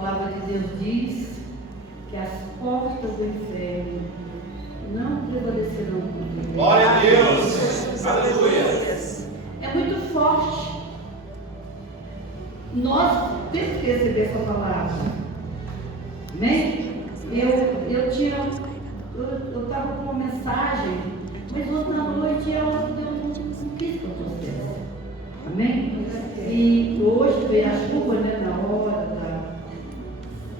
palavra de Deus diz que as portas do inferno não prevalecerão contra ele. Glória a Deus! Aleluia! É muito forte. Nós temos que receber essa palavra. Amém? Eu estava com uma mensagem, mas outra noite ela não quis que eu trouxesse. Amém? E hoje veio a chuva, né, na hora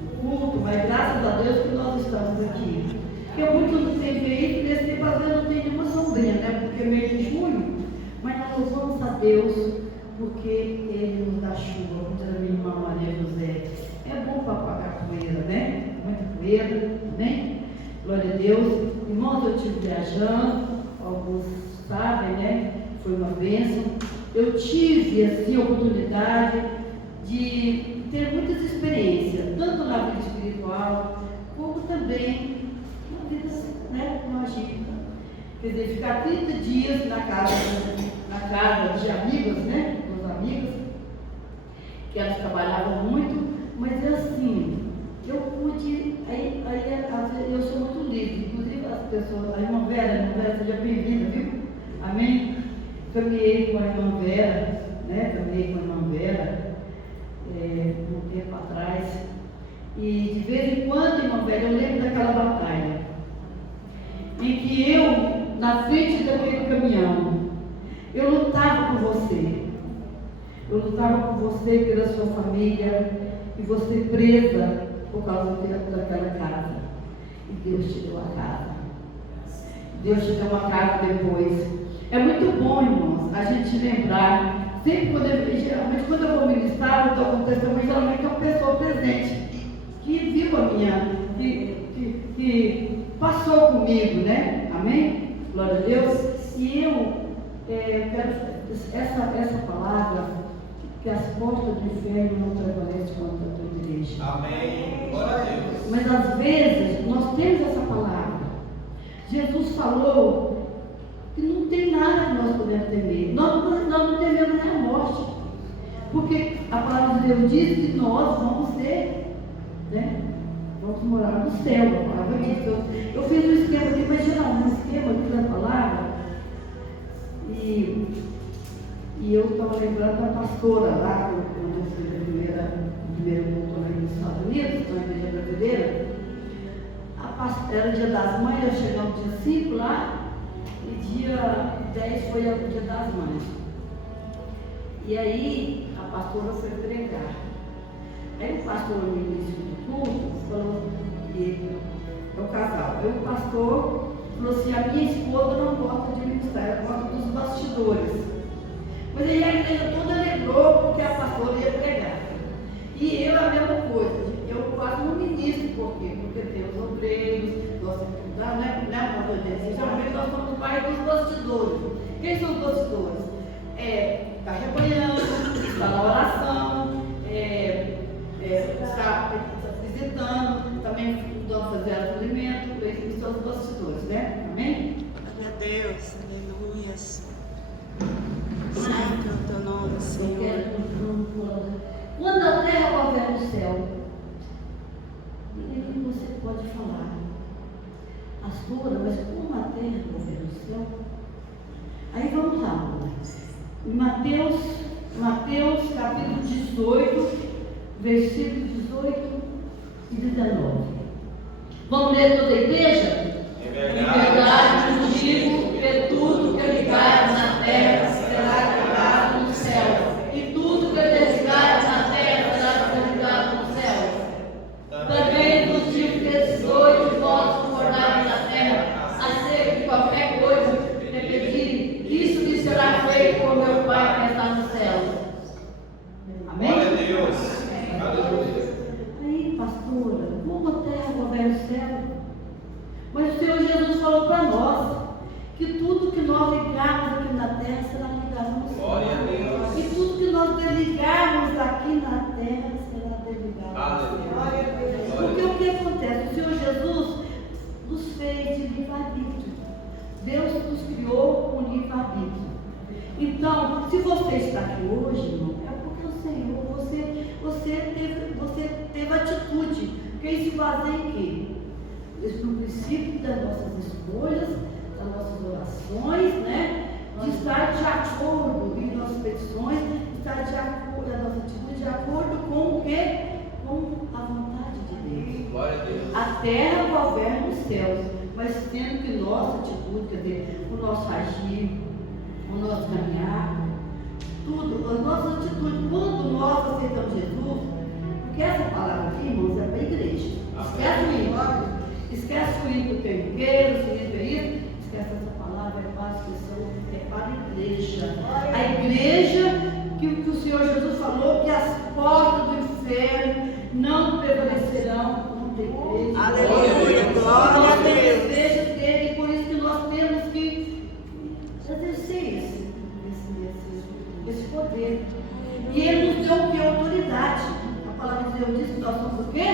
do culto, mas graças a Deus que nós estamos aqui. Porque muitos não têm veículo, nesse tempo às vezes não tem nenhuma sombrinha, né? Porque é mês de junho, mas nós louvamos a Deus porque Ele nos dá chuva, como diz a minha irmã Maria José. É bom para apagar poeira, né? Muita poeira, amém? Glória a Deus. Irmãos, eu estive viajando, alguns sabem, né? Foi uma bênção. Eu tive, assim, a oportunidade de ter muitas experiências, tanto na vida espiritual, como também na vida, né, lógica. Quer dizer, ficar 30 dias na casa de amigas, né, dos amigos, que elas trabalhavam muito, mas assim, eu pude, aí eu sou muito livre, inclusive as pessoas, a irmã Vera, seja bem-vinda, viu? Amém? Caminhei com a irmã Vera, um tempo atrás, e de vez em quando, irmã Vera, eu lembro daquela batalha, em que eu, na frente daquele caminhão, eu lutava por você, pela sua família, e você presa por causa daquela casa, e Deus te deu a casa, Deus te deu uma casa depois. É muito bom, irmãos, a gente lembrar, sempre geralmente quando eu vou ministrar, eu estou com testemunho, geralmente é uma pessoa presente, que viu a minha, que passou comigo, né? Amém? Glória a Deus. E eu quero essa palavra, que as portas do inferno não prevalecem contra a tua igreja. Amém. Glória a Deus. Mas às vezes nós temos essa palavra. Jesus falou que não tem nada que nós podemos temer. Nós não tememos nem a morte. Porque a palavra de Deus diz que nós vamos ser, né? Vamos morar no céu. A palavra diz. Eu fiz um esquema aqui, imagina um esquema aqui da palavra. E eu estava lembrando da pastora lá, quando eu fui no primeiro culto lá nos Estados Unidos, na igreja brasileira. Era o dia das mães, eu cheguei no dia 5 lá. E dia 10 foi o dia das mães. E aí a pastora foi pregar. Aí o pastor no início do culto falou, é o casal. Aí o pastor falou assim, a minha esposa não gosta de ministrar, ela gosta dos bastidores. Mas aí a igreja toda lembrou porque a pastora ia pregar. E eu a mesma coisa, eu quase não ministro, por quê? Porque tem os obreiros, nós temos que mudar, né? Geralmente nós somos pais dos bastidores. Quem são os bastidores? Está rebanhando, está na oração, está visitando, também vamos fazer alimento, esses são os bastidores, né? Amém? Glória a Deus, aleluia. Santo é o teu nome, Senhor. Quando a terra houver no céu, e você pode falar as duas, mas como a terra houver no céu? Aí vamos lá. Em Mateus capítulo 18, versículo 18 e 19. Vamos ler toda a igreja? Em verdade vos digo que tudo que ligares na terra será ligado no céu, e tudo que desligares na terra será desligado no céu. Também vos digo que se dois de vós concordarem na terra acerca de qualquer coisa que pedirem, isso lhe será feito por meu Pai que está no céu. Amém? Glória a Deus. Aleluia. Aí, pastora, como a terra houver no céu? Mas o Senhor Jesus falou para nós que tudo que nós ligarmos aqui na terra será ligado no céu. Glória a Deus. E tudo que nós desligarmos aqui na terra será desligado no céu. Porque o que acontece? O Senhor Jesus nos fez de livre-arbítrio. Deus nos criou com livre-arbítrio. Então, se você está aqui hoje, irmão, é porque o Senhor, você teve você teve atitude. Porque isso se baseia em quê? No princípio das nossas escolhas, das nossas orações, né? De estar de acordo em nossas petições, estar de acordo, a nossa atitude de acordo com o quê? Com a vontade de Deus. Glória a Deus. A terra governa os céus, mas tendo que nossa atitude, quer dizer, o nosso agir, o nosso caminhar, tudo, as nossas atitudes, quando nós aceitamos Jesus, porque essa palavra aqui, irmãos, é para a igreja. Esquece o ímpio. Esquece o ímpio tempeiro, o ímpio é isso. Esquece essa palavra, é para as pessoas, é para a igreja. A igreja que o Senhor Jesus falou que as portas do inferno não prevalecerão contra a igreja. Aleluia, glória a Deus. A igreja dele, por isso que nós temos que exercer esse poder. E ele nos deu o que? Autoridade. A palavra de Deus diz que nós somos o quê?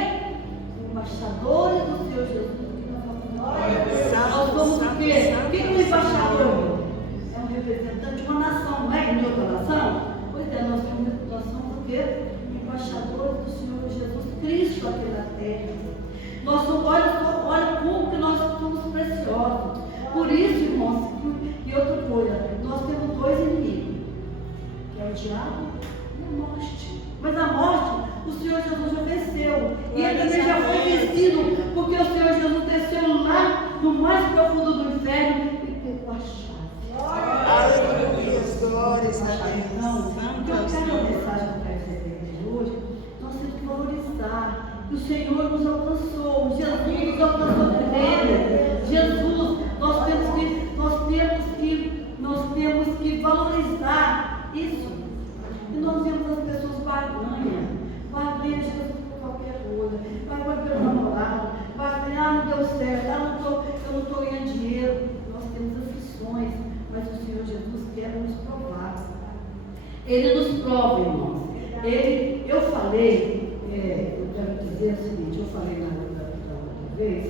Embaixadores do Senhor Jesus. Nós somos o quê? O que é um embaixador? É um representante de uma nação, não é? De outra nação? Pois é, nós somos o quê? Embaixadores do Senhor Jesus Cristo aqui na terra. Nós somos, olha como que nós somos preciosos. Por isso, irmãos, e outra coisa, nós temos dois inimigos, que é o diabo e a morte. Mas a morte, o Senhor Jesus já venceu. E ele também já foi vencido, porque o Senhor Jesus desceu lá no mais profundo do inferno e pegou a chave. Aleluia, glórias a Então, Deus. eu quero uma mensagem para essa hoje. Nós temos que valorizar que o Senhor nos alcançou, Jesus nos alcançou primeiro. Jesus, nós temos que valorizar isso. E nós vemos as pessoas barganham Jesus por qualquer coisa, vai pelo namorado, não deu certo, eu não estou ganhando dinheiro. Nós temos aflições, mas o Senhor Jesus quer nos provar. Ele nos prova, irmãos. Eu falei, eu quero dizer o seguinte, eu falei na outra vez,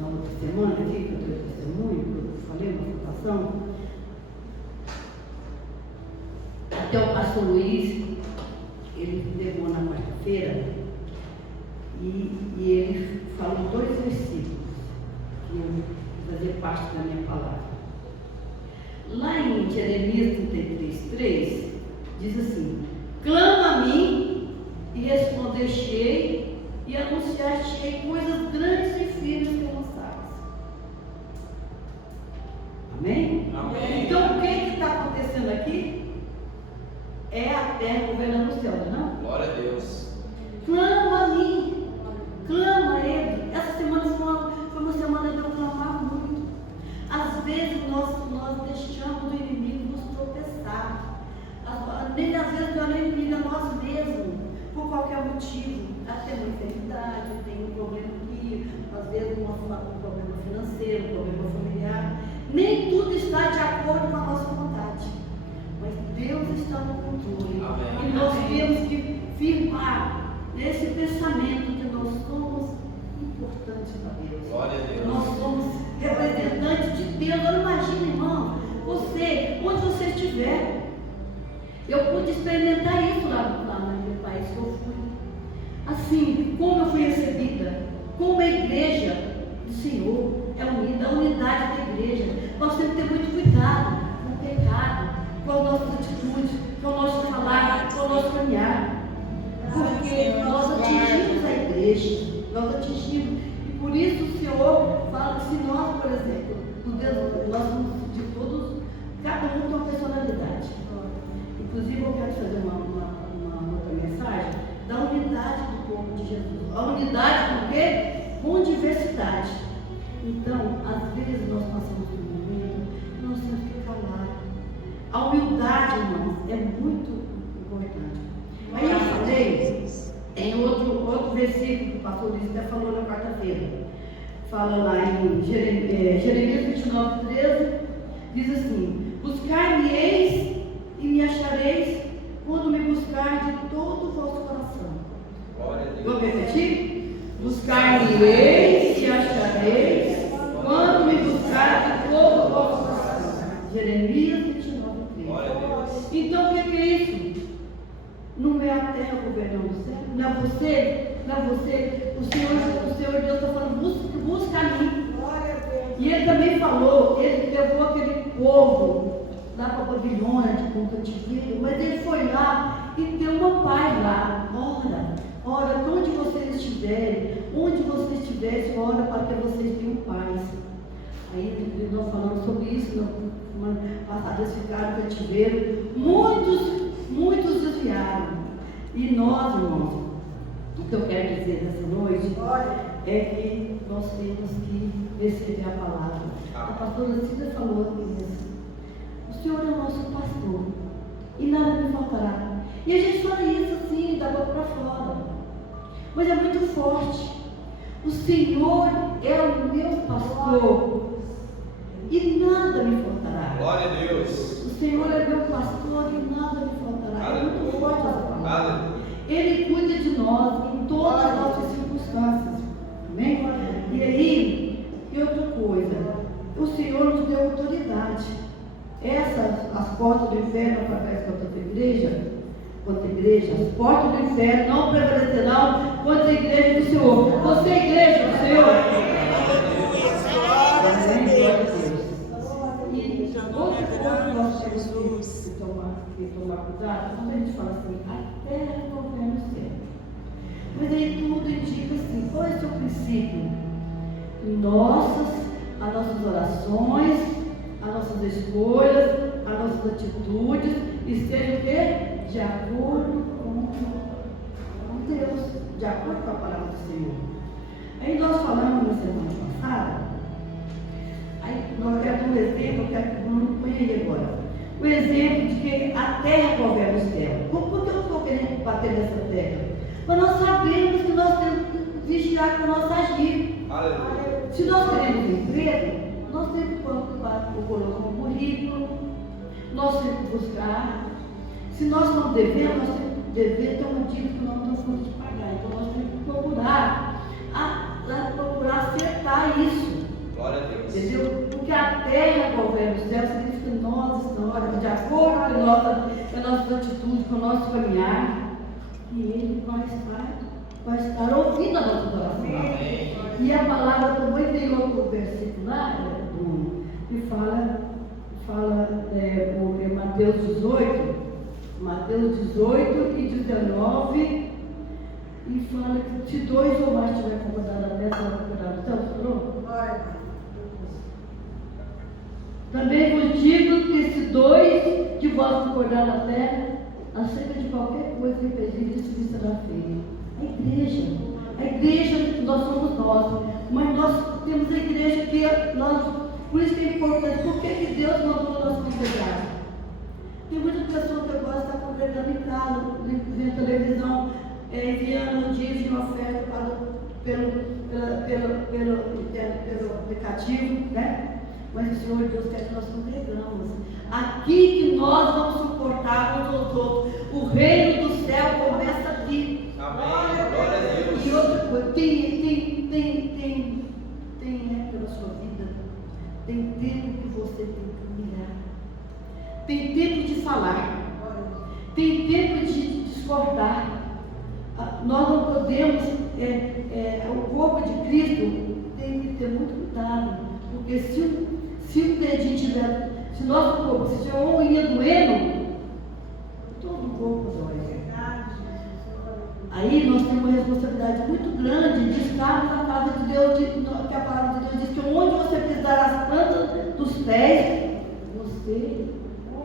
na outra semana aqui, que eu dei testemunho, eu falei uma situação, até o pastor Luiz, ele me levou na quarta-feira e ele falou 2 versículos que eu fazer parte da minha palavra. Lá em Jeremias 33:3 diz assim: clama a mim e responder-te-ei e anunciar-te-ei coisas grandes e firmes que não sabes. Amém? Amém. Então o que está acontecendo aqui? É a terra governando o céu, não? Glória a Deus. Clama a mim, clama a Ele. Essa semana foi uma semana de eu clamar muito. Às vezes nós deixamos o inimigo nos tropeçar. Às vezes não é o inimigo, é nós mesmos, por qualquer motivo. Até uma enfermidade, tem um problema aqui, às vezes um problema financeiro, um problema familiar. Nem tudo está de acordo com a nossa vontade. Mas Deus está no controle. Amém. E nós temos que firmar nesse pensamento que nós somos importantes para Deus. Glória a Deus. Nós somos representantes de Deus. Agora imagine, irmão, você, onde você estiver. Eu pude experimentar isso lá naquele país que eu fui. Assim, como eu fui recebida, como a igreja do Senhor é unida, a unidade da igreja. Nós temos que ter muito cuidado com o pecado, com as nossas atitudes, com o nosso falar, com o nosso caminhar. Porque nós atingimos a igreja, nós atingimos. E por isso o Senhor fala que se nós, por exemplo, nós somos de todos, cada um tem uma personalidade. Inclusive eu quero fazer uma outra mensagem da unidade do corpo de Jesus. A unidade do quê? Com diversidade. Então, às vezes nós passamos por um momento e nós temos que calar. A humildade, irmãos, é muito importante. Aí eu falei, em outro versículo que o pastor Luiz até falou na quarta-feira. Fala lá em Jeremias 29:13, diz assim: buscar-me-eis e me achareis quando me buscar de todo o vosso coração. Glória a Deus. Vou repetir? Buscar-me-eis e achareis quando me buscar de todo o vosso coração. Jeremias 29:13. Glória a Deus. Então o que é isso? Não é a terra terra é o governo do céu. Não é você, não é você. O Senhor Deus está falando, busca a mim. Glória a Deus. E ele também falou, ele levou aquele povo lá para a Babilônia, com o cativeiro, mas ele foi lá e deu uma paz lá. Ora, onde vocês estiverem, ora para que vocês tenham paz. Aí nós falamos sobre isso, numa passada eles ficaram no cativeiro, muitos desviaram. E nós, irmãos, o que eu quero dizer nessa noite é que nós temos que receber a palavra. A pastora Cida falou isso. O Senhor é o nosso pastor e nada me faltará. E a gente fala isso assim, da boca para fora, mas é muito forte. O Senhor é o meu pastor e nada me faltará. Glória a Deus. O Senhor é meu pastor e nada me faltará. É muito forte essa palavra. Ele cuida de nós em todas as nossas circunstâncias. Amém? E aí, e outra coisa, o Senhor nos deu autoridade. As portas do inferno através contra a igreja, as portas do inferno não prevalecerão contra a igreja do Senhor. Você é a igreja do Senhor. Amém? Glória a Deus. E outra coisa que nós temos que tomar cuidado, quando a gente fala assim, a terra governa o céu. Mas aí tudo indica assim, qual é o seu princípio? As nossas orações, as nossas escolhas, as nossas atitudes, estejam o quê? De acordo com Deus, de acordo com a palavra do Senhor. Aí nós falamos na semana passada, aí nós queremos um exemplo, eu quero que o Bruno ponha aí agora. O exemplo de que a terra governa o céu. Por que eu estou querendo bater nessa terra? Porque nós sabemos que nós temos que vigiar com o nosso agir. Se nós queremos emprego, nós temos que colocar um currículo, nós temos que buscar. Se nós não devemos, nós temos que dever ter uma dívida que nós não temos que pagar. Então nós temos que procurar acertar isso. Glória a Deus. Entendeu? Porque a terra governa o céu, significa que nós estamos de acordo com as nossas atitudes, com o nosso caminhar, e Ele vai estar ouvindo a nossa oração. E a palavra também tem outro versículo lá, que fala em Mateus 18 e 19, e fala que se dois ou mais tiver concordado na terra, vai concordar no céu. Falou? Também vos digo que se dois de vós concordar na terra, acerca de qualquer coisa que pedir, isso será feito. A igreja, nós somos nós, mas nós temos a igreja que por isso que é importante, por que Deus mandou nós congregar? Tem muitas pessoas que agora estão congregando em casa, vendo televisão, enviando dízimo de oferta pelo aplicativo, né? Mas o Senhor Deus quer que nós congregamos. Aqui que nós vamos suportar uns aos outros. O reino do céu começa aqui. Amém. Glória a Deus. E outra coisa, tem pela sua vida, tem tempo que você tem que humilhar. Tem tempo de falar. Tem tempo de discordar. Nós não podemos, o corpo de Cristo tem que ter muito cuidado. Porque se o dedinho tiver, se nosso corpo, se tiver uma unha doendo, todo o corpo dói. Aí nós temos uma responsabilidade muito grande de estarmos na casa de Deus, que a palavra de Deus diz que onde você pisar as plantas dos pés, você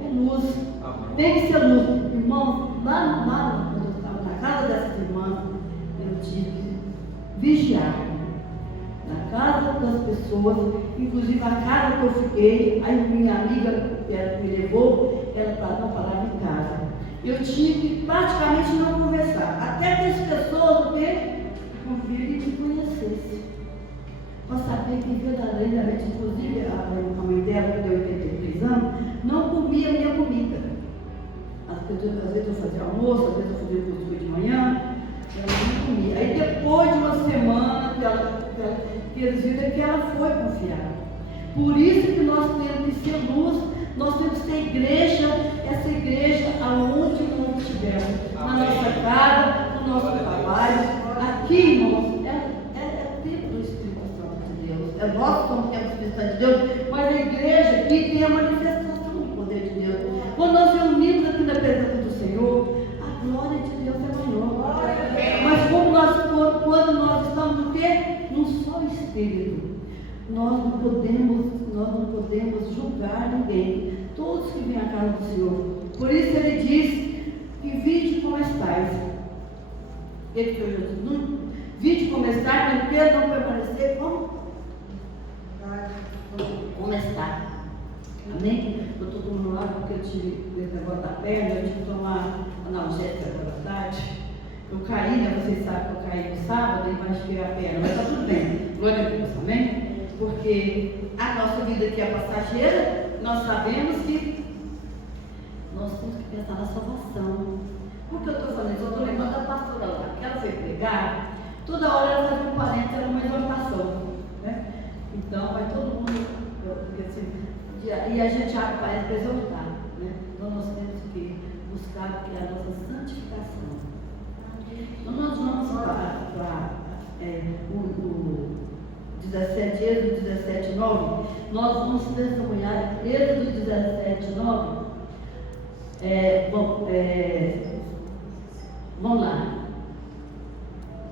é luz. Tem que ser luz. Irmão, lá quando eu estava na casa dessas irmãs, eu tive que vigiar. Na casa das pessoas, inclusive a casa que eu fiquei, a minha amiga que me levou, ela não parava em casa. Eu tive que praticamente não conversar, até que as pessoas convidaram e me conhecessem, para saber que verdadeiramente, inclusive a mãe dela, que deu 83 anos, não comia a minha comida. Às vezes eu fazia almoço, às vezes eu fazia cuscuz de manhã, ela não comia. Aí depois de uma semana que eles viram que ela foi confiar. Por isso que nós temos que ser luz Nós temos que ter igreja, essa igreja aonde nós estivermos, na nossa casa, no nosso trabalho, aqui, irmãos, é tempo do Espírito Santo de Deus, é nosso como tempo do Espírito Santo de Deus, mas a igreja aqui tem a manifestação do poder de Deus. Quando nós reunimos aqui na presença do Senhor, a glória de Deus é maior. Mas quando nós estamos no quê? Num só Espírito, nós não podemos julgar ninguém. Todos que vêm à casa do Senhor. Por isso ele diz: e vinde como estáis. Ele foi Jesus. Vinde como estáis, mas porque não permanecer como está. Amém? Eu estou tomando lá porque eu tive esse negócio da perna, eu tive que tomar analgésica agora à tarde. Eu caí, né? Vocês sabem que eu caí no sábado e machuquei a perna, mas está tudo bem. Glória a Deus, amém? Porque a nossa vida aqui é passageira, nós sabemos que nós temos que pensar na salvação. Por que eu estou falando isso? Eu estou lembrando da pastora lá, que ela foi pregar, toda hora ela fazia um parênteses, era uma exortação, né? Então, vai todo mundo, assim, e a gente abre parênteses para exortar, né? Então, nós temos que buscar a nossa santificação. Então, nós vamos para o 17, Êxodo 17, 9, nós vamos testemunhar Êxodo 17, 9. Vamos lá.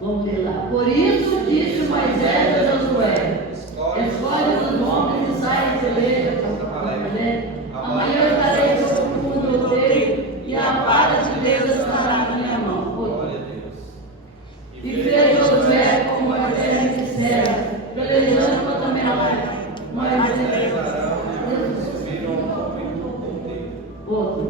Vamos ler lá. Por isso disse Moisés a Josué: escolhe os homens e sai e peleja contra Amalek. Amanhã eu estarei com o meu dedo e a vara de Deus estará na minha mão. Glória a Deus. E fez Josué como Moisés dissera, pelejando contra Amalek. Outro.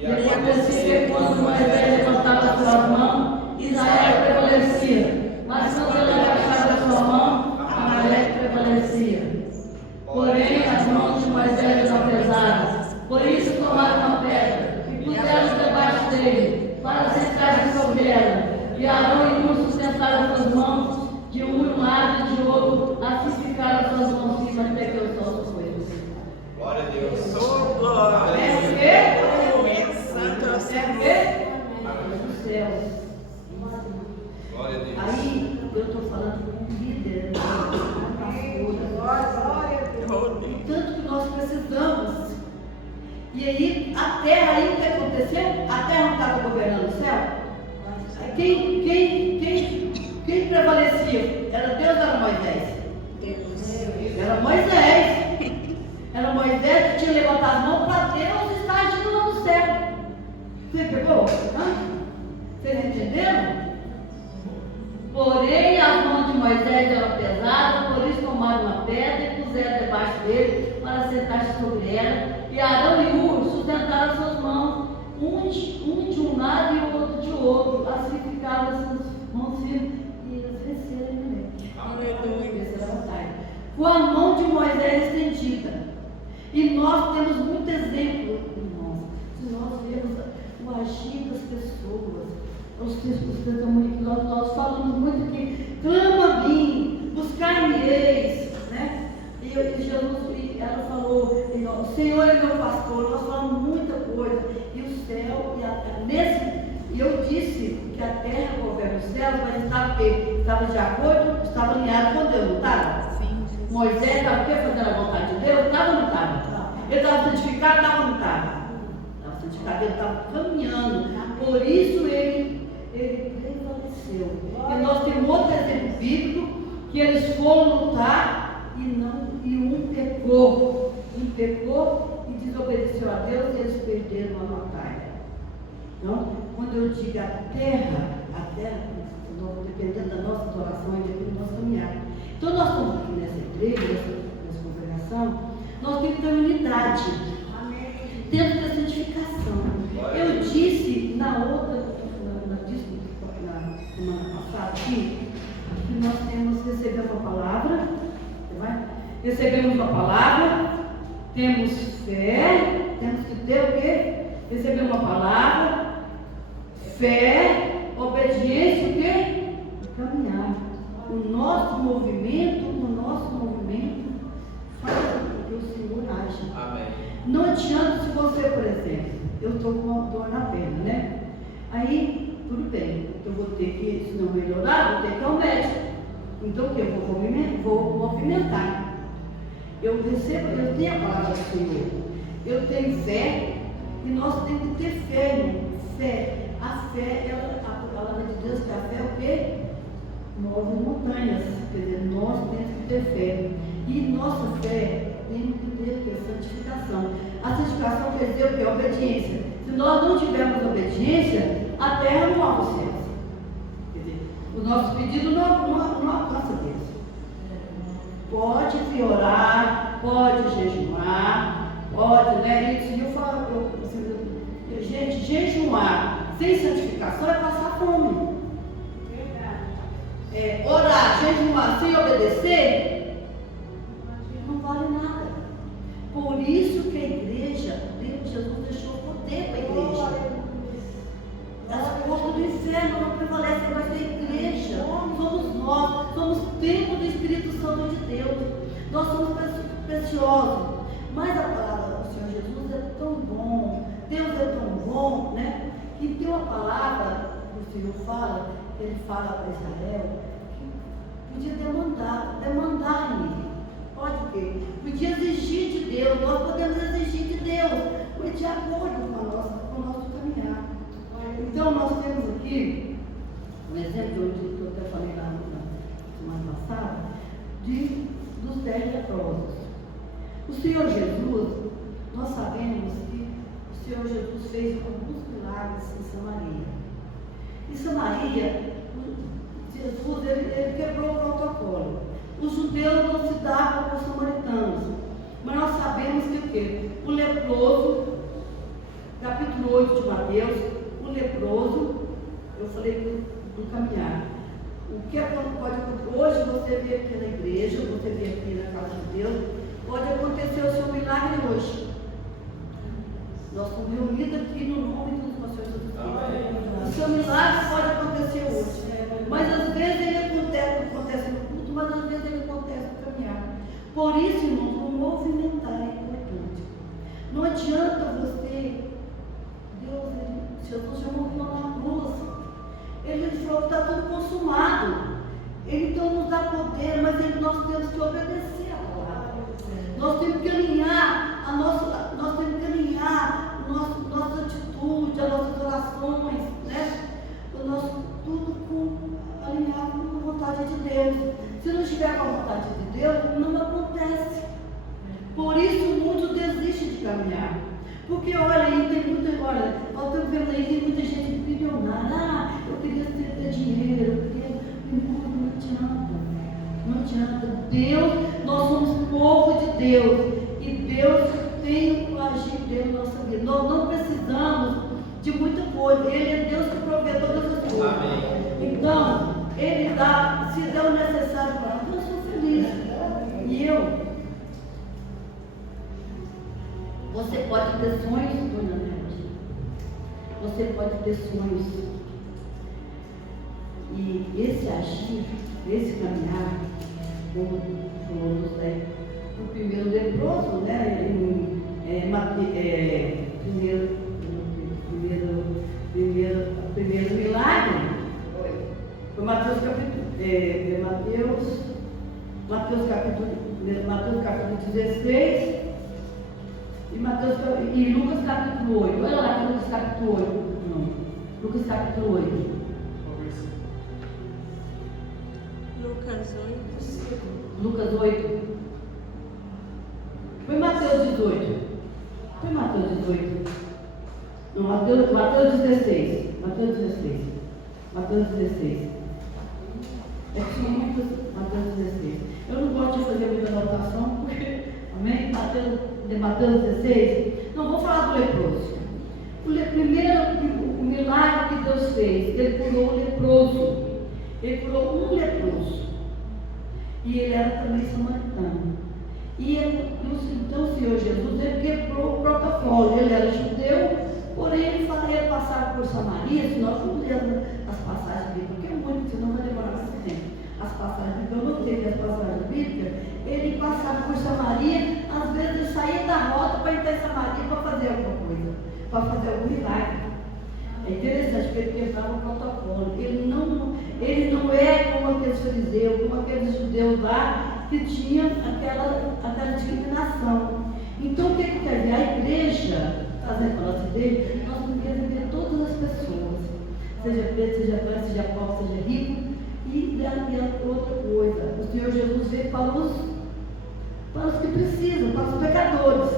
E acontecia que quando Moisés levantava suas mãos, Israel prevalecia, mas quando ele agachava sua mão, Amalek prevalecia. Porém, as mãos de Moisés eram pesadas, por isso tomaram uma pedra e puseram debaixo dele, para sentar sobre ela. E Arão e Hur sustentaram suas mãos de um lado e de outro, assim ficaram suas mãos firmes até que os ossos foram. Glória a Deus. Glória. É o quê? Santo é o Senhor dos céus. Glória a Deus. Aí eu estou falando com líder, tanto que nós precisamos. E aí a terra aí o que aconteceu? A terra não estava governando o céu? Quem prevalecia? Era Deus ou era Moisés? Era Moisés. Era Moisés que tinha levantado as mãos para Deus estar agindo lá no céu. Você pegou? Vocês entenderam? Porém, as mãos de Moisés eram pesadas, por isso tomaram uma pedra e puseram debaixo dele para sentar-se sobre ela. E Arão e Hur sustentaram suas mãos, um de um lado e o outro de outro. Assim ficavam as mãos firmes e eles venceram Aleluia. Com a mão de Moisés estendida. E nós temos muito exemplo, irmãos. Se nós vemos o agir das pessoas, os testemunhos, nós falamos muito que clama a mim, buscar-me-eis, né? E Jesus, ela falou, o Senhor é meu pastor. Nós falamos muita coisa, e o céu, e eu disse que a terra governa os céus, mas estava o quê? Estava de acordo, estava alinhado com Deus, não estava? Sim. Moisés estava o quê? Fazendo a vontade de Deus? Estava ou não estava? Ele estava santificado, estava ou não estava? Estava santificado, ele estava caminhando, por isso ele prevaleceu. E nós temos outro exemplo bíblico, que eles foram lutar e um pecou e desobedeceu a Deus e eles perderam a batalha. Então, quando eu digo a terra, dependendo da nossa adoração, dependendo do nosso caminhar. Então, nós estamos aqui nessa igreja, nessa congregação, nós temos que ter unidade. Temos que ter santificação. Eu disse na semana passada aqui, que nós temos que receber uma palavra, recebemos uma palavra, temos fé, temos que ter o quê? Receber uma palavra, fé, obediência, o quê? Caminhar. O nosso movimento faz com que o Senhor age. Amém. dor na perna, né? Aí, tudo bem, eu vou ter que, se não melhorar, vou ter que ir ao médico. Então o que? Eu vou movimentar. Eu tenho a palavra do Senhor. Eu tenho fé e nós temos que ter fé, irmão. Fé. A fé, a palavra de Deus, que a fé é o quê? Move montanhas. Quer dizer, nós temos que ter fé. E nossa fé tem que ter que santificação. A santificação quer dizer o quê? Obediência. Se nós não tivermos obediência, a terra não move os céus. Quer dizer, o nosso pedido não alcança Deus. Pode orar, pode jejuar, pode, né? E eu falo, gente, jejuar sem santificação é passar fome. Orar, jejuar sem obedecer, não vale nada. Por isso que a igreja, Jesus deixou poder para a igreja. As portas do inferno não prevalecem mais da igreja. Somos nós, somos templo do Espírito Santo de Deus. Nós somos preciosos. Mas a palavra do Senhor Jesus é tão bom, Deus é tão bom, né? E tem uma palavra que o Senhor fala, ele fala para Israel, que podia demandar nele. Pode o quê? Podia exigir de Deus, nós podemos exigir de Deus, mas de acordo com o nosso caminhar. Então nós temos aqui um exemplo que eu até falei na semana passada, dos 10 leprosos. O Senhor Jesus, nós sabemos que o Senhor Jesus fez alguns milagres em Samaria. Em Samaria, Jesus ele quebrou o protocolo. Os judeus não se davam com os samaritanos. Mas nós sabemos que o quê? O leproso, capítulo 8 de Mateus, o leproso, eu falei do caminhar. O que pode acontecer? Hoje você vê aqui na igreja, você vê aqui na casa de Deus, pode acontecer o seu milagre hoje. Nós estamos reunidos aqui no nome do Senhor Jesus Cristo. O seu milagre pode acontecer hoje. Mas às vezes ele acontece no culto, mas às vezes ele acontece no caminhar. Por isso, irmãos, o movimentar é importante. Não adianta você, Jesus já morreu na cruz. Ele falou que está tudo consumado. Ele então nos dá poder, mas nós temos que obedecer a palavra. Nós temos que alinhar nossa atitude, as nossas orações, né? Tudo alinhado com a vontade de Deus. Se não estiver com a vontade de Deus, não acontece. Por isso muitos desistem de caminhar. Porque olha aí, nós estamos vendo aí, tem muita gente bilionária. Eu queria ter dinheiro, não adianta. Deus, nós somos povo de Deus. E Deus tem o agir dele na nossa vida. Nós não precisamos de muita coisa. Ele é Deus que provê todas as coisas. Amém. Então, Ele dá, se der o necessário para nós, eu sou feliz. E eu. Você pode ter sonhos, dona Nete. Você pode ter sonhos. E esse agir, esse caminhar, como falamos, o primeiro leproso, né? Primeiro milagre foi Mateus capítulo 16 e Lucas capítulo 8. Olha lá, Lucas capítulo 8. Não, Lucas capítulo 8. Lucas 8. Foi Mateus 18. Foi Mateus 18. Não, Mateus 16. Mateus 16. Mateus 16. É que são muitas. Mateus 16. Eu não gosto de fazer muita anotação, porque. Amém? Mateus 16. Não, vou falar do leproso. O milagre que Deus fez, Ele curou o leproso. Ele curou um leproso. E ele era também samaritano. Então o Senhor Jesus, ele quebrou o protocolo. Ele era judeu, porém ele faria passar por Samaria. Se nós não lermos as passagens bíblicas, porque é muito, senão vai demorar mais tempo. As passagens bíblicas, eu não tenho as passagens bíblicas. Ele passava por Samaria, às vezes ele saía da rota para entrar em Samaria para fazer alguma coisa, para fazer algum milagre. É interessante porque ele quebrava o protocolo. Ele não é como aqueles fariseus, como aqueles judeus lá que tinham aquela discriminação. Então o que quer dizer? A igreja, fazendo a nossa igreja, nós temos que receber todas as pessoas, seja preto, seja branco, seja pobre, seja rico. E outra coisa, o Senhor Jesus veio para os que precisam, para os pecadores.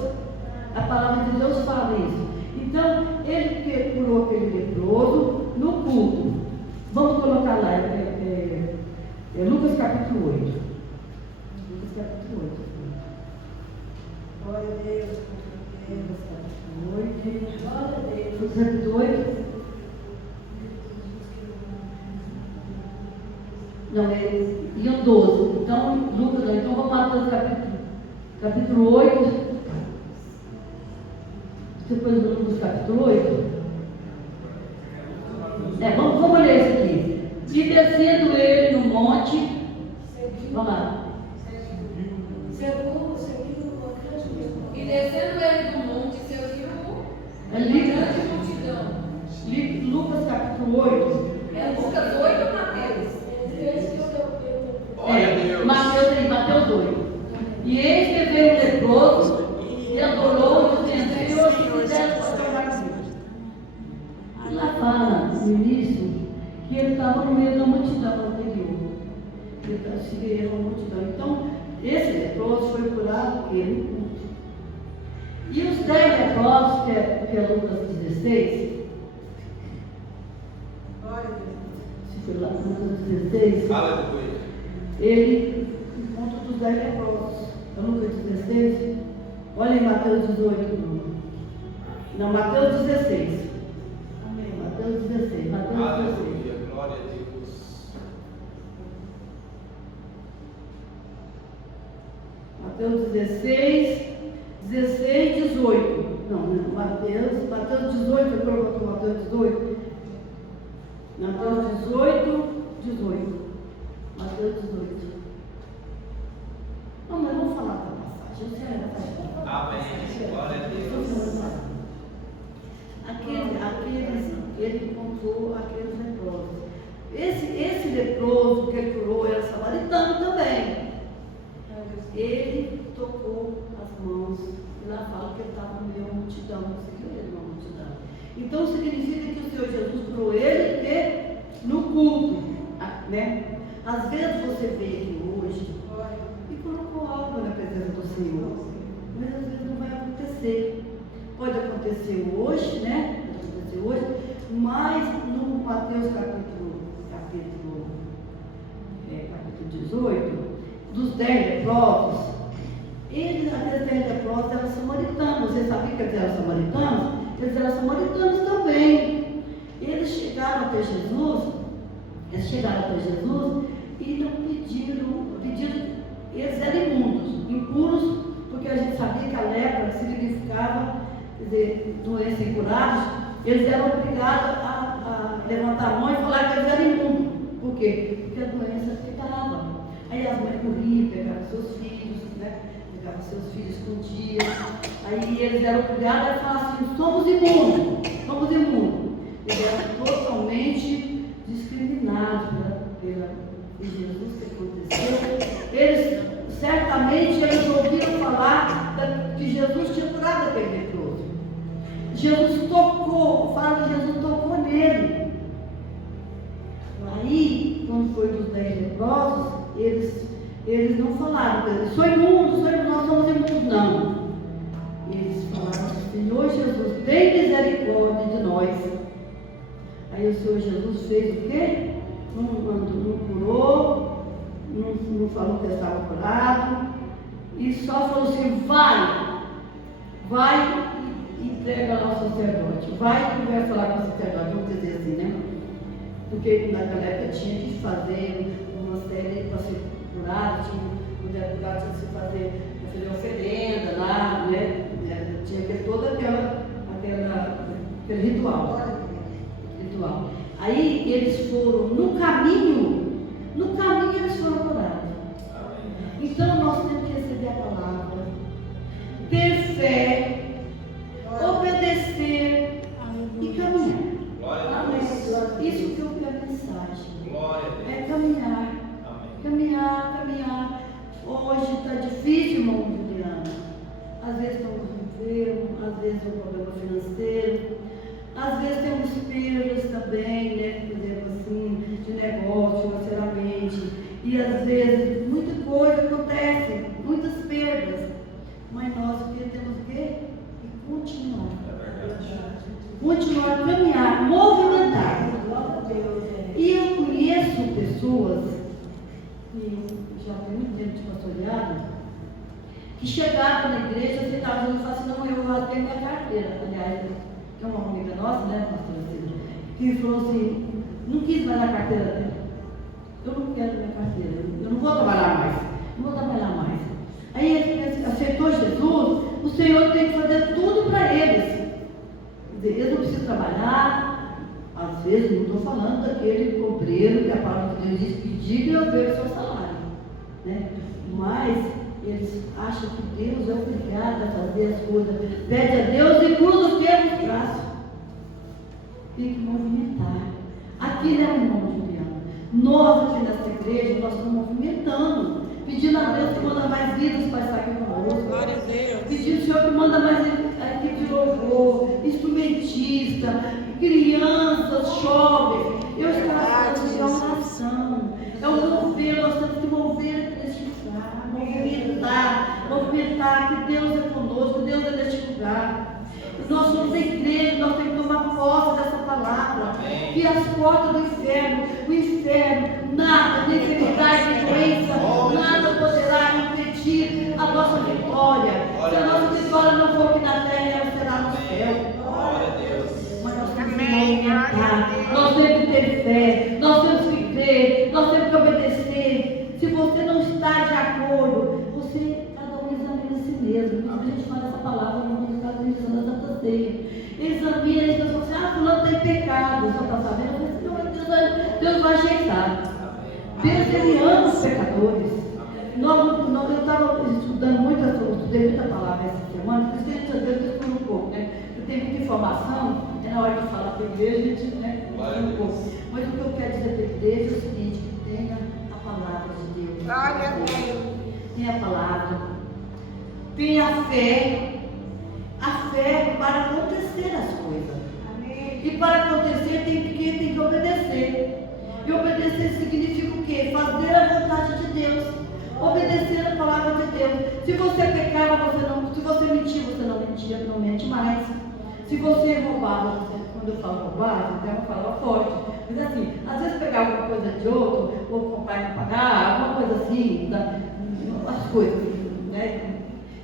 A palavra de Deus fala isso. Então, ele que curou aquele leproso no culto. Vamos colocar lá, Lucas capítulo 8. Lucas capítulo 8. Glória a Deus. Lucas capítulo 8. Glória a Deus. Lucas capítulo 8. Não, iam 12. Então, Lucas, então vamos lá para o capítulo 8. Depois do Lucas capítulo 8. Vamos ler isso aqui. E descendo ele no monte. Vamos lá. E descendo ele do monte, serviu grande multidão. Lucas capítulo 8. É Lucas 8 ou Mateus? Glória a Deus. Mateus 8. E eis que veio o leproso e adorou, dizendo: Senhor, se quiser, pode orar comigo. E lá fala, no início, que ele estava no meio da multidão anterior. Ele estava se veio uma multidão. Então, esse leproso foi curado no culto. E os 10 leprosos, que é Lucas 16, Glória a Deus. se foi lá no Lucas 16, Aleluia. ele encontra dos 10 leprosos. É Lucas 16. Olha em Mateus 18. Não, Mateus 16. Amém. Mateus 16. Mateus 16. Aleluia. Glória a Deus. Mateus 16, 18. Não, Mateus 18, eu coloquei Mateus 18. Mateus 18. Mateus 18. Não, mas vamos falar da passagem. Eu sei a passagem. Amém. Glória a Deus. Ele encontrou aqueles leprosos. Esse leproso que ele curou era samaritano também. Ele tocou as mãos. E lá fala que ele estava no meio da multidão. Seguiu ele numa multidão. Então significa que o Senhor Jesus curou ele no culto. Né? Às vezes você vê aqui hoje e colocou algo na presença do Senhor. Mas às vezes não vai acontecer. Pode acontecer hoje, né? Pode acontecer hoje, mas no Mateus capítulo 18, dos 10 leprosos, aqueles 10 leprosos eram samaritanos. Você sabia que eles eram samaritanos? Eles eram samaritanos também. Eles chegaram até Jesus e não pediram, eles eram impuros, porque a gente sabia que a lepra significava, quer dizer, doença incurável. Eles eram obrigados a levantar a mão e falar que eles eram imundos. Por quê? Porque a doença ficava. Aí as mães corriam, pegavam seus filhos, né? Pegavam seus filhos, escondiam. Aí eles eram obrigados a falar assim: somos imundos. Eles eram totalmente discriminados pela Jesus que aconteceu. Certamente eles ouviram falar que Jesus tinha curado aquele leproso. Jesus tocou, fala que Jesus tocou nele. Aí, quando foi dos 10 leprosos, eles não falaram: sou imundo, nós somos imundos, não. Eles falaram: Senhor Jesus, tem misericórdia de nós. Aí o Senhor Jesus fez o quê? Não curou, não falou que estava curado, e só falou assim: vai e entrega lá ao sacerdote, vai e conversa lá com o sacerdote, vamos dizer assim, né? Porque naquela época tinha que fazer uma série para ser curado, tinha que se fazer oferenda lá, né? Tinha que ter todo aquele ritual. Aí eles foram no caminho eles foram curados. Então nós temos que receber a palavra, ter fé, obedecer e caminhar. Glória a está difícil, irmão Juliano. Às vezes estamos enfermos, às vezes é um problema financeiro, às vezes temos perdas também, né? Por exemplo assim, de negócio, financeiramente. E às vezes muita coisa acontece, muitas perdas. Mas nós temos que continuar. Continuar a caminhar, movimentar. E eu conheço pessoas, e já tem muito tempo de pastoreado, que chegavam na igreja e estavam dizendo assim, não, eu rasguei minha carteira. Aliás, tem uma amiga nossa, né, pastora Cida, que falou assim, não quis mais a carteira dele. Eu não quero minha carteira, eu não vou trabalhar mais, não vou trabalhar mais. Aí ele aceitou Jesus, o Senhor tem que fazer tudo para eles. Eles não precisam trabalhar, às vezes não estou falando daquele obreiro que a palavra de Deus diz, pedir e ver o seu salário, né? Mas eles acham que Deus é obrigado a fazer as coisas, pede a Deus e cruza os dedos no braço. Tem que movimentar. Aqui, né, irmão Juliano? Nós aqui nessa igreja, nós estamos movimentando, pedindo a Deus que manda mais vidas para estar aqui conosco. Glória a Deus. Pedindo ao Senhor que manda mais equipe de louvor, instrumentista, crianças, jovens. Eu estou falando de oração. É o mover, nós temos que mover aqui neste lugar, movimentar, que Deus é conosco, que Deus é neste lugar. Nós somos a igreja, nós temos que tomar posse dessa palavra. Que as portas do inferno, o inferno, nada, nem enfermidade, nem doença, nada poderá impedir a nossa vitória. Se a nossa vitória não for aqui na terra, ela será no céu. Mas nós temos que movimentar, nós temos que ter fé, nós temos que crer, nós temos que obedecer. Se você não está de acordo, você, cada um examina a si mesmo. A gente fala essa palavra no mundo está utilizando a Santa Ceia. Examina, eles falam assim, fulano está em pecado, só está sabendo? Não, Deus vai ajeitar. Deus, ele ama os pecadores. Eu estava estudando muito, eu estudei muita palavra essa semana, por isso que a gente às vezes escuta um pouco, né? Porque tem muita informação, é na hora de falar para a igreja, a gente, né, um pouco. Mas o que eu quero dizer para a igreja é o seguinte, que tenha a palavra de Deus. Glória a Deus. Tenha a palavra. Tenha a fé para acontecer as coisas. Amém. E para acontecer tem que obedecer. E obedecer significa o quê? Fazer a vontade de Deus. Obedecer a palavra de Deus. Se você pecava, você não. Se você mentia, você não mentia, não mente mais. Se você roubava, quando eu falo roubar, eu tenho uma palavra forte. Mas assim, às vezes pegava alguma coisa de outro, ou o pai não pagar, alguma coisa assim, as coisas, né?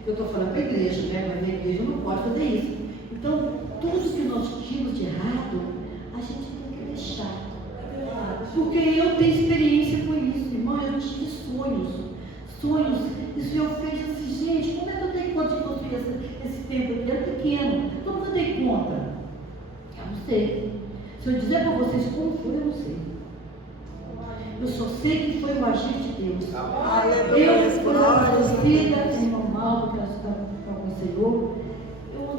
Eu estou falando para a igreja, né? Mas a igreja não pode fazer isso. Então, tudo que nós tínhamos de errado, a gente tem que deixar. Porque eu tenho experiência com isso, irmão. Eu tive sonhos. E o Senhor fez assim, gente, como é que eu dei conta de construir esse templo aqui? Era pequeno. Como eu dei conta? Eu não sei. Se eu dizer para vocês como foi, eu não sei. Eu só sei que foi o agir de Deus. Eu fui na vida, irmão Mauro, que está com o Senhor.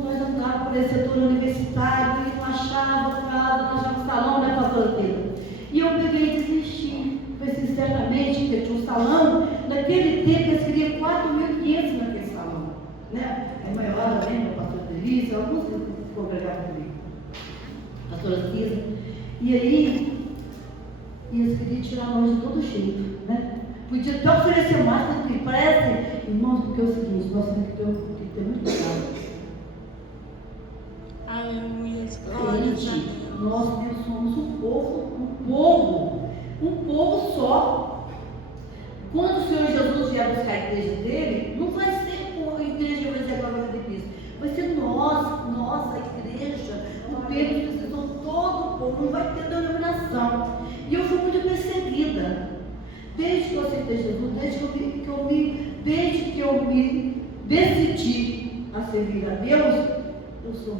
Nós andávamos por esse setor universitário, e não achava casa, não achava salão, né, pastora Pedro? E eu peguei e desisti. Foi sinceramente, porque tinha um salão, naquele tempo eles queriam 4.500 naquele salão. Né? É maior, lembra, pastora Delícia, alguns congregavam comigo. Pastora Cisa. E aí, eles queriam tirar nós de todo jeito, né? Podia até oferecer mais, porque parece, irmãos, porque é o seguinte, nós temos que ter muito cuidado. Aleluia, Gente, nós somos um povo só. Quando o Senhor Jesus vier buscar a igreja dele, não vai ser a igreja evangélica de Cristo, vai ser nós, a igreja, o Pedro, que são todo o povo, não vai ter denominação. E eu fui muito perseguida, desde que eu aceitei Jesus, desde que eu me decidi a servir a Deus, eu fui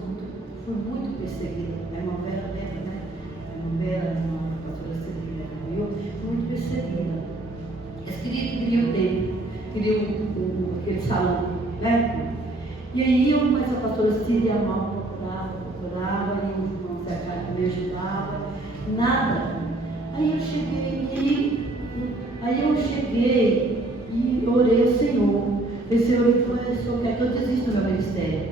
muito perseguida. A irmã Vera lembra, né? A irmã Vera, a irmã pastora Celina, eu fui muito perseguida. Eles queriam aquele salão, né? E aí eu, essa pastora Cida mal procurava, e o irmão secretário me ajudava, nada. Aí eu cheguei e orei ao Senhor. Falei, Senhor, o Senhor quer que eu desista do meu ministério.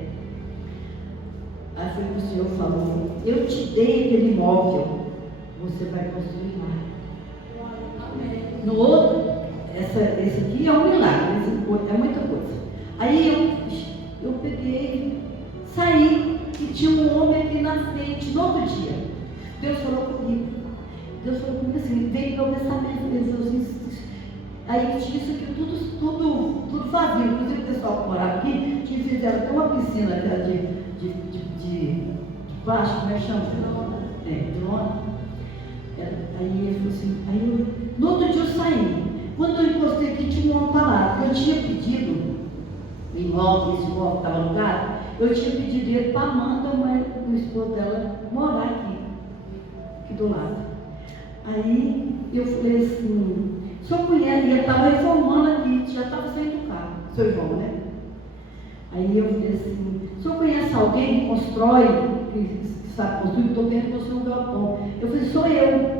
Aí foi que o Senhor falou, eu te dei aquele imóvel, você vai construir lá. No outro, esse aqui é um milagre, é muita coisa. Aí eu peguei, saí e tinha um homem aqui na frente, no outro dia. Deus falou comigo. Deus falou comigo assim, veio meu pensamento, Deus, aí tinha isso aqui tudo vazio. Inclusive o pessoal que morava aqui, fizeram até uma piscina que era de plástico, como é que chama? Drone. Aí ele falou assim, no outro dia eu saí. Quando eu encostei aqui, tinha uma palavra. Eu tinha pedido, esse imóvel que estava alugado, eu tinha pedido ele para Amanda, o esposo dela, morar aqui do lado. Aí eu falei assim, o senhor conhece, ele estava reformando aqui, já estava saindo do carro, seu irmão, né? Aí eu falei assim, o senhor conhece alguém que constrói, que sabe construir? Estou querendo construir um galpão. Eu falei, sou eu.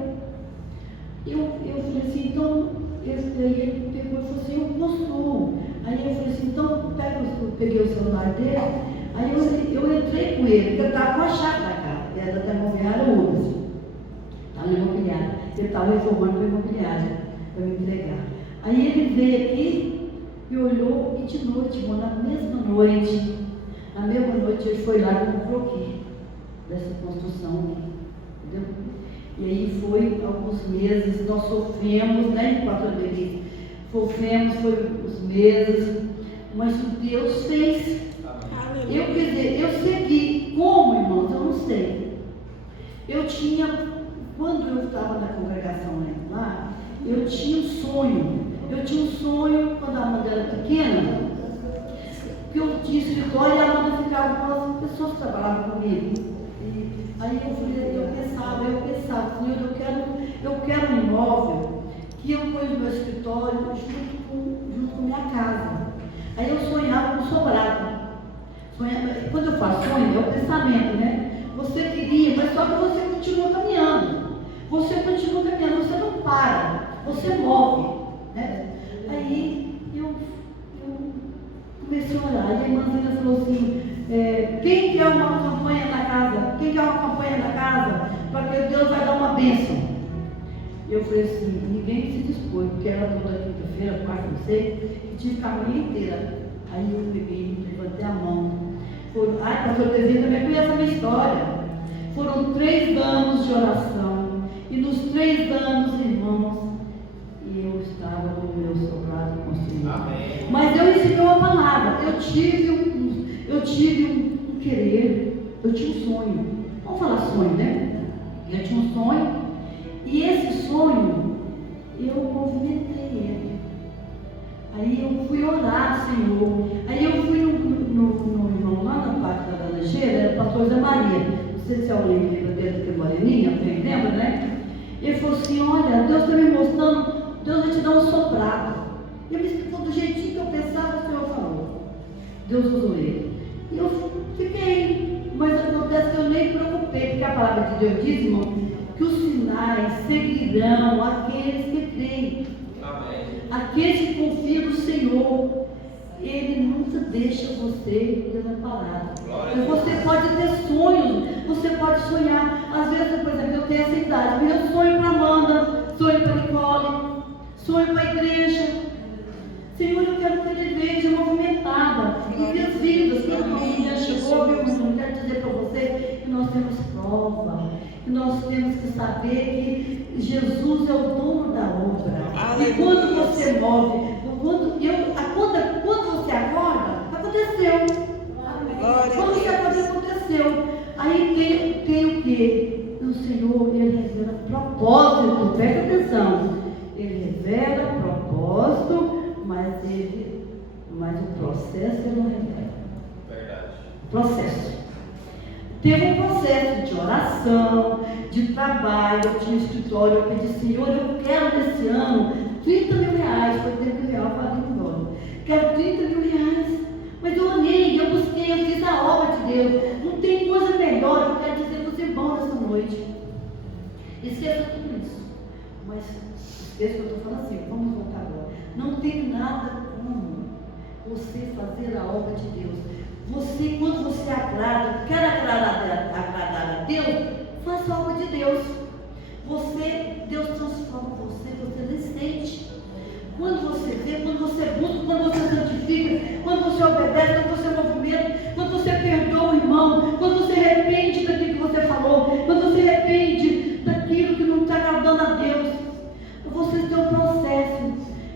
Eu falei assim, então, ele pegou e falou assim, eu construo. Aí eu falei assim, então, eu peguei o celular dele, aí eu entrei com ele, porque eu estava com a chave da casa, era da imobiliária Urbis, estava na imobiliária, ele estava reformando para a imobiliária, para me entregar. Aí ele veio aqui e olhou, e de noite, irmão, na mesma noite ele foi lá e comprou aqui, dessa construção aqui, entendeu? E aí foi alguns meses, nós sofremos, né, em Pastor Denise, foi os meses, mas Deus fez. Eu, quer dizer, eu segui, como, irmãos, eu não sei. Quando eu estava na congregação lá, eu tinha um sonho. Quando a Amanda era pequena, que eu tinha escritório e a Amanda ficava com as pessoas que trabalhavam comigo. Aí eu pensava, Senhor, eu quero um imóvel que eu ponho no meu escritório junto com minha casa. Aí eu sonhava com sobrado. Quando eu faço sonho, é o pensamento, né? Você queria, mas só que você continua caminhando. Você não para, você move, né? Aí eu comecei a orar, e a irmãzinha falou assim, quem quer uma campanha na casa? Quem quer uma campanha na casa? Porque Deus vai dar uma bênção. Eu falei assim, ninguém se dispôs, porque era toda quinta-feira, quarta, não sei, e tive a manhã inteira. Aí eu peguei, levantei a mão. Pastor Tezinho também conhece a minha história. Foram 3 anos de oração, e nos 3 anos, irmãos, eu estava no meu sobrado construído. Amém. Mas eu recebi uma palavra, eu tive um querer, eu tinha um sonho. Vamos falar sonho, né? Eu tinha um sonho, e esse sonho, eu movimentei ele. Aí eu fui orar, Senhor. Aí eu fui no irmão lá na parte da Laranjeira, era o pastor Zé Maria. Não sei se alguém lembra dele, que é moreninha, alguém lembra, né? Ele falou assim, olha, Deus está me mostrando, Deus vai te dar um soprado. Eu me explicou do jeitinho que eu pensava, o Senhor falou. Deus usou ele. E eu fiquei, mas acontece que eu nem me preocupei, porque a palavra de Deus diz, irmão, que os sinais seguirão aqueles que creem. Amém. Aqueles que confiam no Senhor, Ele nunca deixa você desamparado. Você pode ter sonhos, você pode sonhar. Às vezes, por exemplo, eu tenho essa idade, mas eu sonho para Amanda, sonho para Nicole, sonho para a igreja. Senhor, eu quero ter a igreja movimentada, e ver vidas. Quem já chegou, viu? Eu quero dizer para você que nós temos prova, que nós temos que saber que Jesus é o dono da obra. E quando você move, quando você acorda, aconteceu. Quando você acorda, aconteceu. Aí tem o quê? O Senhor, Ele revela propósito, presta atenção. Ele revela propósito, mas o processo Ele não revela. Verdade. Processo. Teve um processo de oração, de trabalho. Eu tinha um escritório, eu pedi, Senhor, eu quero nesse ano 30 mil reais, foi 30 mil reais, falei embora. Quero 30 mil reais. Mas eu amei, eu busquei, eu fiz a obra de Deus. Não tem coisa melhor, eu quero dizer para os irmãos essa noite. Esqueça tudo isso. Mas esqueça que eu estou falando assim, vamos voltar agora. Não tem nada como você fazer a obra de Deus. Você, quando você agrada, quer agradar a Deus, faça a obra de Deus. Deus transforma você nem sente. Quando você vê, quando você busca, quando você santifica, quando você obedece, quando você movimenta, quando você perdoa o irmão, quando você arrepende daquilo que você falou, quando você arrepende daquilo que não está agradando a Deus, você tem um processo.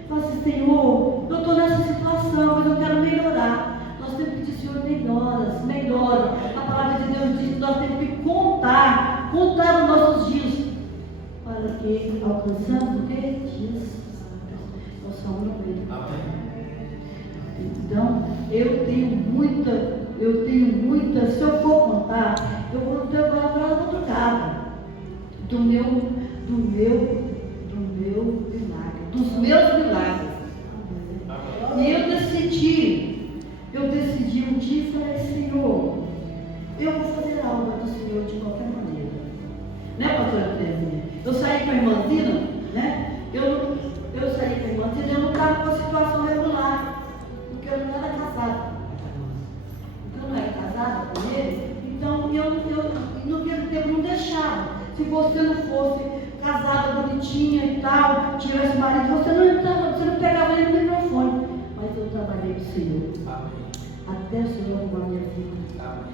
Fala assim, Senhor, eu estou nessa situação, mas eu quero melhorar. Nós temos que dizer, Senhor, melhora. A palavra de Deus diz que nós temos que contar os nossos dias, para que alcançamos o que? Dias. Nós somos no meio. Então, eu tenho muita, se eu for contar, eu vou levar para outro cara, do meu milagre, dos meus milagres. E eu decidi um dia e falei, Senhor, eu vou fazer a obra do Senhor de qualquer maneira. Né, pastora Terezinha? Eu saí com a irmãzinha, né? Eu saí com a irmãzinha e eu não estava com a situação regular, porque eu não era casada. Porque eu não era casada com ele, então eu não deixava. Se você não fosse casada, bonitinha e tal, tivesse marido, você não pegava nem no microfone. Mas eu trabalhei com o Senhor. Amém. Até o Senhor arrumar minha vida. Amém.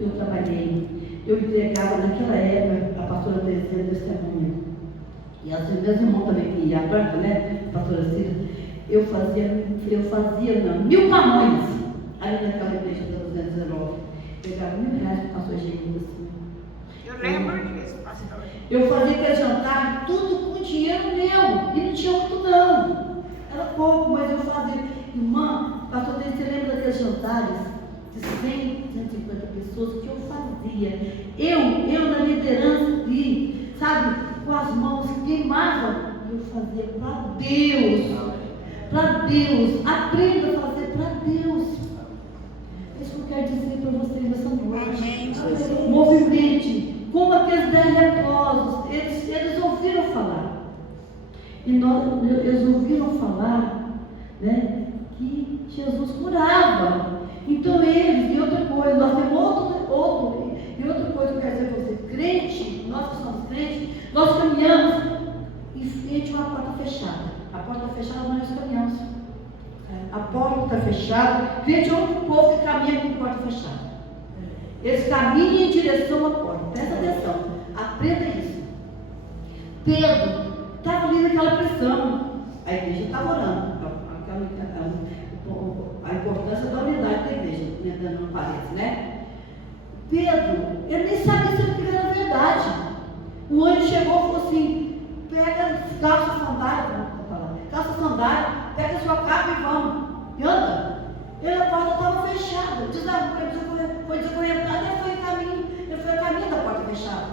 Eu trabalhei. Eu entregava naquela época, a pastora Terezinha testemunha. E as meus irmãos também, que a Branca, né? A pastora Cida, eu fazia 1000 pamonhas ali naquela igreja da 219. Pegava R$1.000 para o pastor Genido assim. Eu lembro disso, pastor. Eu fazia aquele jantar, tudo com dinheiro meu. E não tinha muito não. Era pouco, mas eu fazia. Irmã, pastor, você lembra daqueles jantares de 100, 150 pessoas que eu fazia? Eu na liderança ali, sabe, com as mãos queimavam, eu fazia para Deus. Para Deus. Aprenda a fazer para Deus. É isso que eu quero dizer para vocês nessa noite. Amém. Movimente. Como aqueles 10 leprosos, eles ouviram falar. E eles ouviram falar, né, que Jesus curava. Então e outra coisa, nós temos e outra coisa que eu quero dizer para você, crente, nós que somos crentes, nós caminhamos em frente a uma porta fechada. A porta fechada nós caminhamos. A porta está fechada, crente é outro povo que caminha com porta fechada. Eles caminham em direção à porta. Presta atenção, aprenda isso. Pedro estava ali naquela pressão. A igreja estava orando. A importância da unidade da igreja, não parece, né? Pedro, ele nem sabia se aquilo era verdade. O anjo chegou e falou assim: pega, calça sandália, pega sua capa e vamos. E anda. E a porta estava fechada. Foi desacorrentado e ele foi a caminho da porta fechada.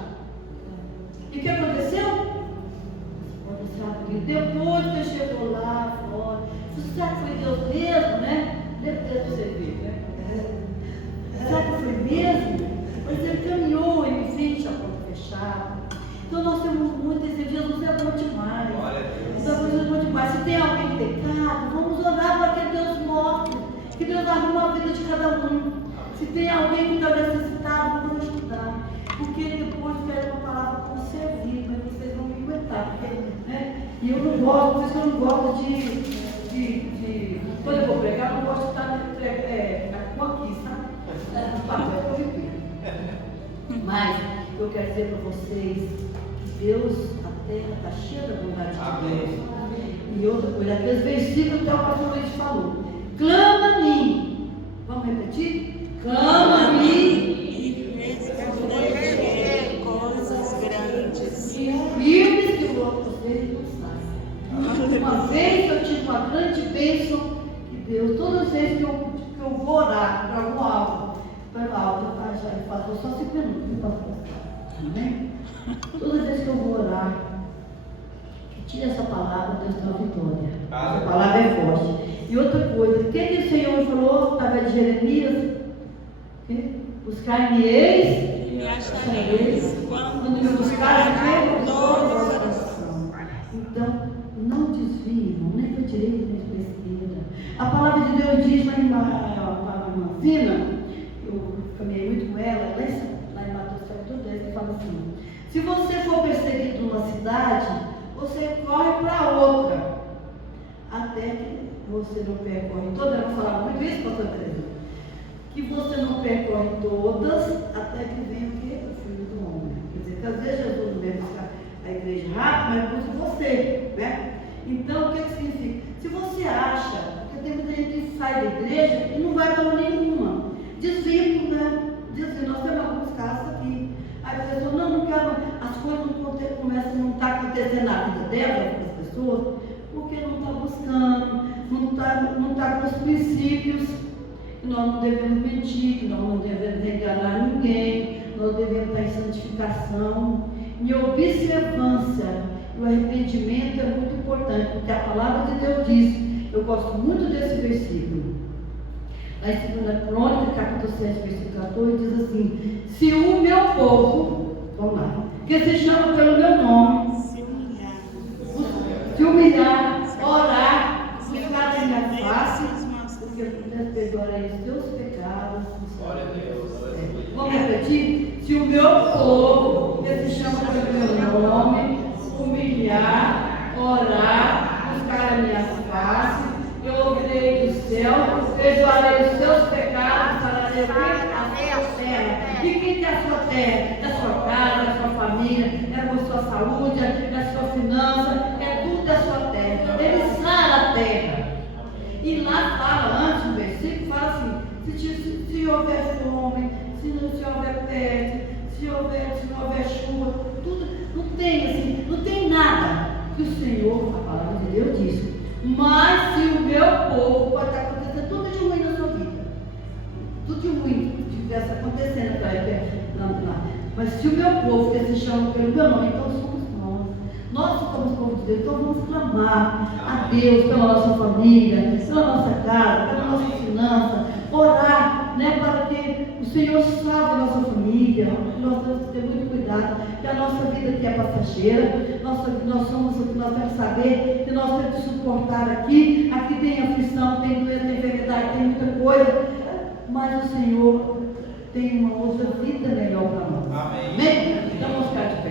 E o que aconteceu? A porta se abriu. Depois que ele chegou lá fora, você sabe que foi Deus mesmo, né? Deve ter você ver, né? Será que foi mesmo? Mas ele caminhou em frente à porta fechada. Então nós temos muito esse Jesus é bom demais. Jesus é bom demais. Se tem alguém em pecado, vamos orar para que Deus mostre, que Deus arruma a vida de cada um. Se tem alguém que está necessitado, vamos ajudar. Porque depois quero uma palavra para servir, mas vocês vão me aguentar. Porque, né? E eu não gosto, por isso que eu não gosto de quando eu vou pregar, eu não gosto de estar aqui, sabe? No papel que eu vivi. Mas eu quero dizer para vocês que Deus, a terra está cheia da vontade de Deus. E outra coisa, aqueles versículos que o pastor Luiz falou: clama a mim. Vamos repetir? Clama a mim. E responder coisas grandes. Firmes que o outro vocês não sabem. Uma vez eu tive uma grande bênção de Deus. Todas as vezes que eu vou orar para algum alvo, ele falou só 5 minutos, viu, pastor? Amém? Todas as vezes que eu vou orar, tira essa palavra, Deus tem uma vitória. Essa palavra é forte. E outra coisa, o que o Senhor falou através de Jeremias? Buscar-me-eis E me achareis quando me me buscarem buscarem todo o coração. Então, não desvie, nem para a direita nem para a esquerda. A palavra de Deus diz lá em Marcina, eu caminhei muito com ela, lá em Mateus capítulo 10, que fala assim: se você for perseguido numa cidade, você corre para outra, até que você não percorre todas. Ela falava muito isso, pastor Teresa, que você não percorre todas, até que venha o quê? O Filho do Homem. Quer dizer, que às vezes Jesus não veio buscar a igreja rápido, mas busca você, né? Então, o que significa? Se você acha, porque tem muita gente que sai da igreja e não vai para onde nenhuma, desvio, né? Desvio. Nós temos alguns casos aqui. Aí a pessoa, não quero, as coisas não está acontecendo na vida dela, das pessoas, porque não está buscando, não está com os princípios, que nós não devemos mentir, que nós não devemos enganar ninguém, nós devemos estar em santificação, em observância. O arrependimento é muito importante, porque a palavra de Deus diz, eu gosto muito desse versículo, lá em 2 Crônicas, capítulo 7, versículo 14, diz assim: se o meu povo, vamos lá, que se chama pelo meu nome, se humilhar, orar, buscar a minha face, porque eu pudesse perdoar os teus pecados. Glória a Deus. Vamos repetir? Se o meu povo, que se chama pelo meu nome, humilhar, orar, buscar a minha face, eu ouvirei do céu, perdoarei os seus pecados, farei a sua terra. E quem tem a sua terra? É a sua casa, é a sua família, é a sua saúde, é a sua finança, é tudo da sua terra. Ele sara a terra. E lá fala, antes do versículo, fala assim: se houver fome, se houver peste, se não houver chuva, tudo, não tem nada que o Senhor, a palavra de Deus diz. Mas se o meu povo, pode estar acontecendo tudo de ruim na sua vida, tudo de ruim estivesse acontecendo lá. Mas se o meu povo, que se chama pelo meu nome, então somos nós somos povo de Deus, então vamos clamar a Deus pela nossa família, pela nossa casa, pela nossa finança, orar, né, para que o Senhor salve a nossa família. Nós temos que ter muito cuidado, que a nossa vida aqui é passageira, nós somos o que nós temos que saber, que nós temos que suportar aqui tem aflição, tem doença, tem enfermidade, tem muita coisa, mas o Senhor tem uma outra vida melhor para nós. Amém. Amém? Então vamos ficar de